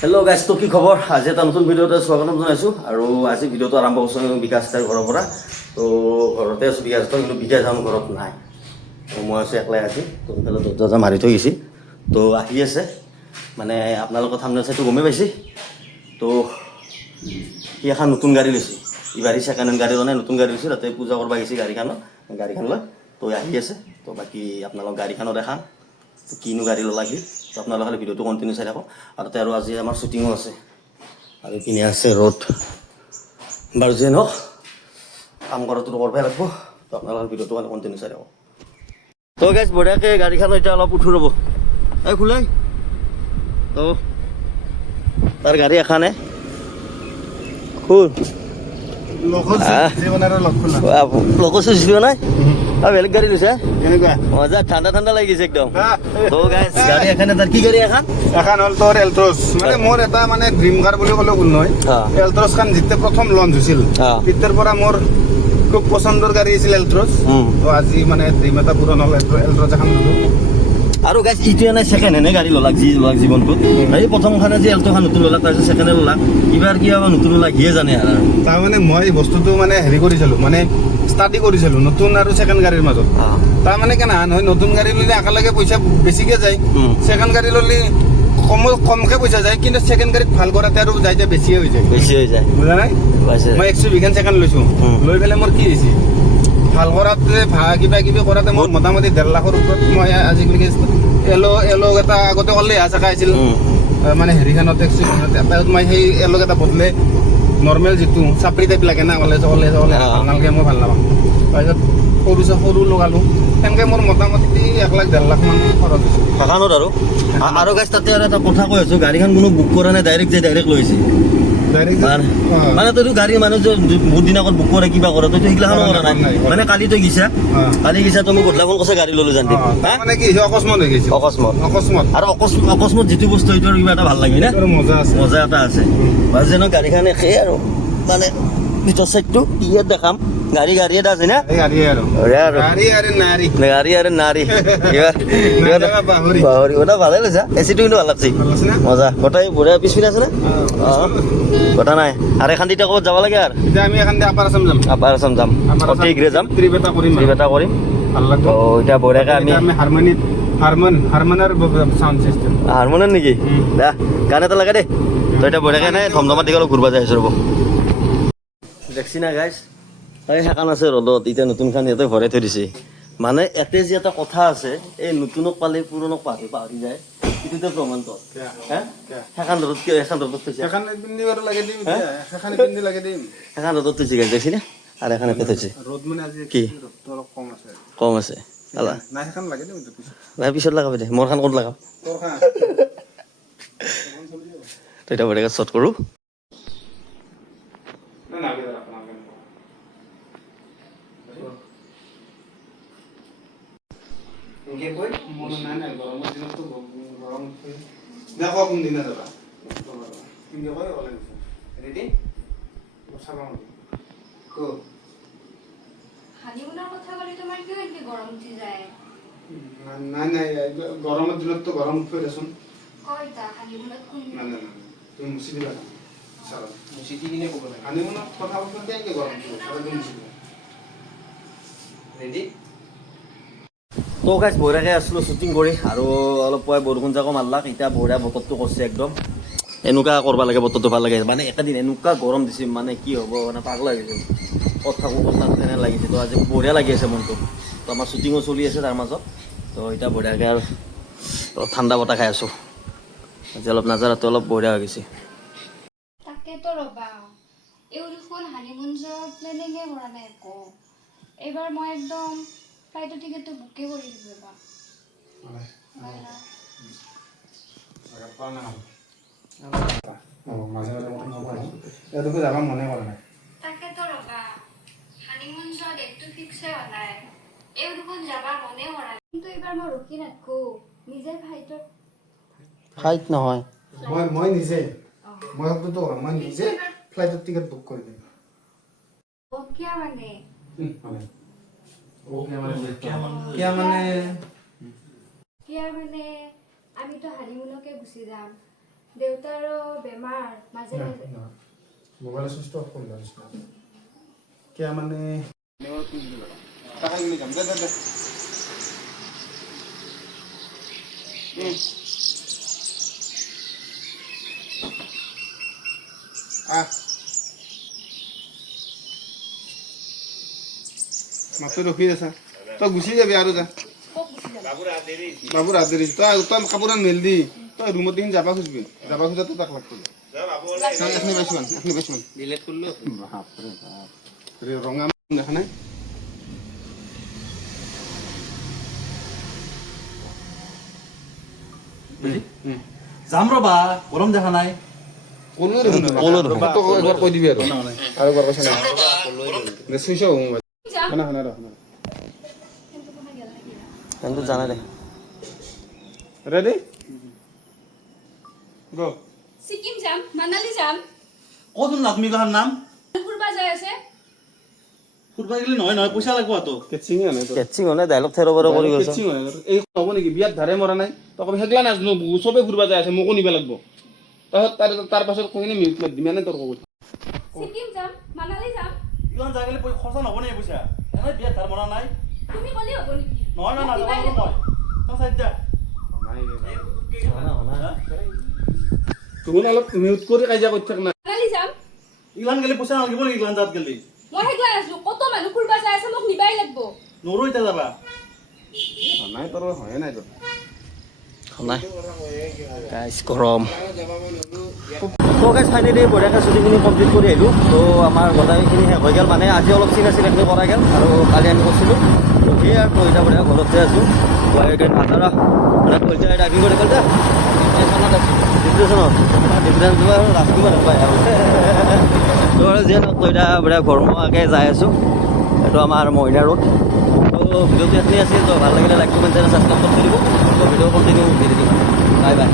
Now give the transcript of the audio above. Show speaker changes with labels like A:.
A: Hello' guys তো কি খবৰ? আজি এটা নতুন ভিডিঅ'তে স্বাগতম জনাইছোঁ। আৰু আজি ভিডিঅ'টো আৰম্ভ কৰিছোঁ বিকাশ দাৰ ঘৰৰ পৰা। তো, ঘৰতে আছোঁ বিকাশ দা কিন্তু বিকাশ দাম ঘৰত নাই। তো, মই আছোঁ একলাই আজি। তো, সেইফালে দৰ্জা মাৰি থৈ গৈছে। তো, আহি আছে। মানে আপোনালোকৰ থামনে চাইটো গমেই পাইছে। তো, সি এখন নতুন গাড়ী লৈছে। ই গাড়ী ছেকেণ্ড হেণ্ড গাড়ী মানে নতুন গাড়ী লৈছে। তাতে পূজা কৰিব গৈছে গাড়ীখনত গাড়ীখন লৈ। তো, আহি আছে। তো, বাকী আপোনালোক গাড়ীখনো দেখাম কিনো গাড়ী ল'লা তো আপোনালোকে খালি ভিডিঅ'টো কণ্টিনিউ চাই থাকক। আৰু তাতে আৰু আজি আমাৰ শ্বুটিঙো আছে। আৰু ইপিনে আছে ৰ'দ বাৰু যিয়ে নহওক কাম কৰাটো কৰিবই লাগিব। তো আপোনালোকে ভিডিঅ'টো কাৰণে কণ্টিনিউ চাই থাকক। তো গাইজ বঢ়িয়াকৈ গাড়ীখন এতিয়া অলপ উঠো ৰ'ব। এই খোলাই তো তাৰ গাড়ী এখানে খুল।
B: জীৱনৰ লক্ষণ নাই।
A: বেলেগ গাড়ী লৈছে?
B: কেনেকুৱা?
A: মজা ঠাণ্ডা ঠাণ্ডা লাগিছে একদম। গাড়ী এখানে তাৰ কি গাড়ী এখন?
B: এখন হ'ল তোৰ এল্ট্ৰছ মানে মোৰ এটা মানে ড্ৰিম কাৰ বুলি ক'লেও ভুল নহয়। এল্ট্ৰছ খান যেতিয়া প্ৰথম লঞ্চ হৈছিল তেতিয়াৰ পৰা মোৰ খুব পচন্দৰ গাড়ী আছিল এল্ট্ৰছ। তো আজি মানে ড্ৰিম এটা পূৰণ হ'ল এল্ট্ৰ- এল্ট্ৰছ এখন
A: আৰু। গাইজ ইটো এনে ছেকেণ্ড হেণ্ডে গাড়ী ল'লাক যি ল'লাক জীৱনটোত। এই প্ৰথমখনে যে এল্টোখন নতুন ল'লাক তাৰপিছত ছেকেণ্ড ল'লাক এইবাৰ কি হ'ব নতুন ল'লাক সিয়ে জানে আৰু।
B: তাৰমানে মই বস্তুটো মানে হেৰি কৰিছিলোঁ মানে ষ্টাডি কৰিছিলোঁ নতুন আৰু ছেকেণ্ড গাড়ীৰ মাজত। তাৰমানে কেনে নহয় নতুন গাড়ী ল'লে একেলগে পইচা বেছিকৈ যায়। ছেকেণ্ড গাড়ী ল'লে কম কমকৈ পইচা যায় কিন্তু ছেকেণ্ড গাড়ীত ভালো কৰাতে আৰু যাই যাই বেছিয়ে হৈ যায়।
A: বেছি হৈ যায়।
B: বুজা নাই? মই একশো বিঘান ছেকেণ্ড লৈছোঁ। লৈ পেলাই মোৰ কি হৈছে? ভালো কৰাতে ভা কিবা কিবি কৰাতে মোৰ মোটামুটি ডেৰ লাখৰ ওপৰত মই আজিলৈকে এলো এলো এটা আগতে অলে চাকা আছিল। মানে হেৰিখনত তাৰপিছত মই সেই এলোক এটা বদলে নৰ্মেল যিটো চাপৰি টাইপ লাগে না অলে অলে অলে। নালাগে মই ভালো নাপাওঁ। তাৰপিছত সৰু সৰু লগালোঁ। সেনেকৈ মোৰ মোটামুটি এক লাখ ডেৰ লাখ মান খৰচ হৈছে।
A: সেইখনত আৰু। আৰু গাছ তাতে আৰু এটা কথা কৈ আছোঁ গাড়ীখন কোনো বুক কৰা নাই ডাইৰেক্ট যে ডাইৰেক্ট লৈছে মানে মানে তইতো গাড়ী মানুহ যে বহুত দিন আগত বুক কৰে কিবা কৰে তইতো সেইগিলাখন কৰা নাই। মানে কালি তই গিছা। কালি গিছা তুমি গধূলা কৈছে গাড়ী ল'লো জানি হা?
B: মানে কি অকস্মাত হৈ গৈছে।
A: অকস্মাত।
B: অকস্মাত।
A: আৰু অকস্মাত অকস্মাত যিটো বস্তু সেইটো আৰু কিবা এটা ভালো লাগে না?
B: মজা আছে।
A: মজা এটা আছে। যেন গাড়ীখন একেই আৰু। মানে ভিতৰ চাইডটো ইয়াত দেখাম। গাড়ী গাড়ী এটা আছে না
B: গাড়ী
A: বঢ়িয়া আৰু
B: গাড়ী
A: এটা-
B: নাযাবা পাহৰি।
A: পাহৰি ওটা ভালে লৈছা এচিটো কিন্তু ভালো লাগছে
B: না?
A: মজা গোটাই বঢ়িয়া পিছপিনে আছে না কথা নাই আৰু এখন তেতিয়া ক'ৰবাত যাব লাগে
B: এতিয়া আমি এখন আপাৰ আছাম যাম
A: আপাৰ আছাম যাম অতি শীঘ্ৰে যাম
B: এটা
A: এটা কৰিম
B: ভালো লাগব
A: তো এতিয়া বঢ়িয়াকৈ আমি
B: হাৰমনিত হাৰমন হাৰমনাৰ চাউণ্ড চিষ্টেম
A: হাৰমনিয়াম নেকি দা গান এটা লাগে দেই তো এতিয়া বঢ়িয়াকৈ নাই ধমধমাত দিবলৈ ঘূৰিব যাই ৰ'ব দেখছি না গাইছ এই সেইখন আছে ৰ'দত এতিয়া নতুনখন ইয়াতে ভৰাই থৈ দিছে। মানে ইয়াতে যি এটা কথা আছে এই নতুনক পালে পুৰণক পাহৰি পাহৰি যায়।
B: কিয়া?
A: হে? সেইখন ৰ'দত কিয় এখন ৰ'দত থৈছে? ৰ'দত থৈছে গাইছ দেখছি না আৰু এখন ইয়াতে থৈছে।
B: মানে আজি
A: কি?
B: কম আছে।
A: কম আছে। আলা
B: নাই পিছত।
A: লগাবি দে। মোৰখন ক'ত লগাম?
B: তোৰ খা
A: তো এতিয়া বঢ়িয়াকৈ শ্বট কৰোঁ
B: না নালাগে দাদা, নালাগে। মন নাই, নাই, গৰমৰ দিনততো গ- গৰম উঠে। দে কওক কোনদিনা যাবা? পিন্ধি কয়, ওলাই গৈছে। Ready? চাবা নেকি?
C: কথা কিয় এনেকে গৰম উঠি যায়।
B: নাই নাই এই গৰমৰ দিনততো গৰম উঠে দেচোন
C: কয় হানিমুনত কোন
B: নাই নাই নাই তুমি দিবা চাবা মুচি দি কিনে ক'ব লাগে হানিমুনত কথা কেনেকৈ গৰম উঠিব চাবা তুমি মুচি দিবা। ৰেডি
A: তো গাইজ বঢ়িয়াকৈ আছিলোঁ শ্বুটিং কৰি আৰু অলপ পুৱাই বৰষুণ জাকো মাৰলাক। এতিয়া বঢ়িয়া বতৰটো কৰিছে একদম। এনেকুৱা কৰিব লাগে, বতৰটো ভালো লাগে। মানে একেদিন এনেকুৱা গৰম দিছে মানে কি হ'ব মানে পাগলা হৈ গৈছোঁ। ক'ত থাকোঁ, ক'ত নাথাকোঁ লাগিছে তো আজি বঢ়িয়া লাগি আছে মনটো। তো আমাৰ শ্বুটিঙো চলি আছে তাৰ মাজত। তো এতিয়া বঢ়িয়াকৈ আৰু অলপ ঠাণ্ডা বতাহ খাই আছোঁ। আজি অলপ নাজাৰাটো অলপ বঢ়িয়া হৈ গৈছে।
C: তাকেতো ৰ'বা। এওঁ দেখোন প্লেনিঙে কৰা নাই একো। এইবাৰ মই একদম ফ্লাইটৰ টিকেটটো বুকে কৰি দিলোঁ ৰ'বা
B: মাজে মাজে কথা নকওঁ ইয়াতোকে যাব মনে কৰা নাই
C: তাকেতো ৰ'বা হানিমুন যোৱা ডেটটো ফিক্সে হোৱা নাই এওঁ দেখোন যাবা মনে কৰা নাই কিন্তু এইবাৰ মই ৰখি নাথাকোঁ নিজে ফ্লাইটত
A: ফাইট নহয়
B: মই মই নিজে। মই শব্দটো মই নিজে ফ্লাইটৰ টিকেট বুক কৰি দিম
C: কিয় মানে
B: কিয় মানে?
C: কিয় মানে? আমিতো হানিমুনকে গুচি যাম। দেউতাৰো বেমাৰ মাজে মাজে।
B: মোবাইল চুইচ অফ কৰি দিছোঁ কিয় মানে? টাকা মাত্ৰ ৰখি আছা তই গুচি যাবি আৰু যা। বাবুৰ হাত দেৰি তই তই কাপোৰ মেল দি। তই ৰুমত দেখোন যাবা খুজিবি। যাবা খোজাতো তাক লাগব এখনি পাইছো মান এখনি পাইছো মান।
A: ডিলেট কৰিলোঁ
B: বাপৰে বাপ। ৰে ৰঙা দেখা নাই?
D: যাম ৰবা গৰম দেখা নাই।
B: ক'লো দেখোন
A: ক'লো দেখোন।
B: তই কৈ দিবি আৰু। আৰু একবাৰ কৈছে নাই। দে শুনা
A: কিন্তু জানে দে।
B: ৰেডি গ
C: ছিকিম যাম মানালী যাম
D: কচোন লাটমিকাহাৰ নাম?
C: ফুৰিব যাই আছে।
D: ফুৰিব গেলি নহয় নহয় পইচা লাগিব তো
B: কেচিং আনে তোৰ
A: কেটচিং হ'লে ডাইলগ থেৰ বাৰ কৰি গৈছে
B: কেচিং হয় এই হ'ব নেকি বিয়াত ধাৰে মৰা নাই? তই কবি সেইগলা নাজনো চবে ঘূৰিব যাই আছে মোকো নিব লাগিব। তাৰ তাৰ পাছত কিনে মিউট মাৰি দিম। এনে তোৰ ক'ব
C: ছিকিম যাম মানালী যাম
D: ইমান জাগা গেলি পই- খৰচা নহ'ব নেকি পইচা? এনে বিয়াত ধাৰ মৰা নাই।
C: তুমি ক'লে হ'ব নেকি?
D: নহয় নহয় নাযাব লাগিব মই। তই চাই যা হা?
B: তুমি অলপ মিউট কৰি কাজিয়া কৰি থাক না।
C: যাম।
D: ইগলান গেলি পইচা নালাগিব নেকি ইগলান জাত গেলি?
C: মই সেইগিলা নাজনো কত মানুহ ফুৰিব যাই আছে মোক নিবাই লাগিব।
D: নৰো এতিয়া যাবা।
B: নাই তোৰ হয়ে নাই তোৰ।
A: নাই গৰম। তো গাইজ ফাইনেলি বঢ়িয়াকৈ ছুটিখিনি কমপ্লিট কৰি আহিলোঁ। তো আমাৰ গোটাইখিনি শেষ হৈ গ'ল মানে আজি অলপ চিন আছিল সেইখিনি কৰা গ'ল আৰু কালি আমি কৰিছিলোঁ। তো সেয়ে আৰু এতিয়া বঢ়িয়া ঘৰতে আছোঁ। গুৱাহাটীত ভাতাৰা মানে পইচা ড্ৰাইভিং কৰি গ'ল ডিপ্ৰেশ্যনত ডিপ্ৰেশ্যনটো আৰু ৰাখিব নাপায় আৰু তো আৰু যিয়ে নহওক তো এতিয়া বঢ়িয়া ঘৰমুৱাকৈ যাই আছোঁ। এইটো আমাৰ মইনা ৰোড তো ভিডিঅ'টো এখিনি আছিল, তো ভালো লাগিলে লাইক কমেণ্ট চেনেল কৰি দিব। তো ভিডিঅ' কণ্টিনিউ কৰি দিম। Bye bye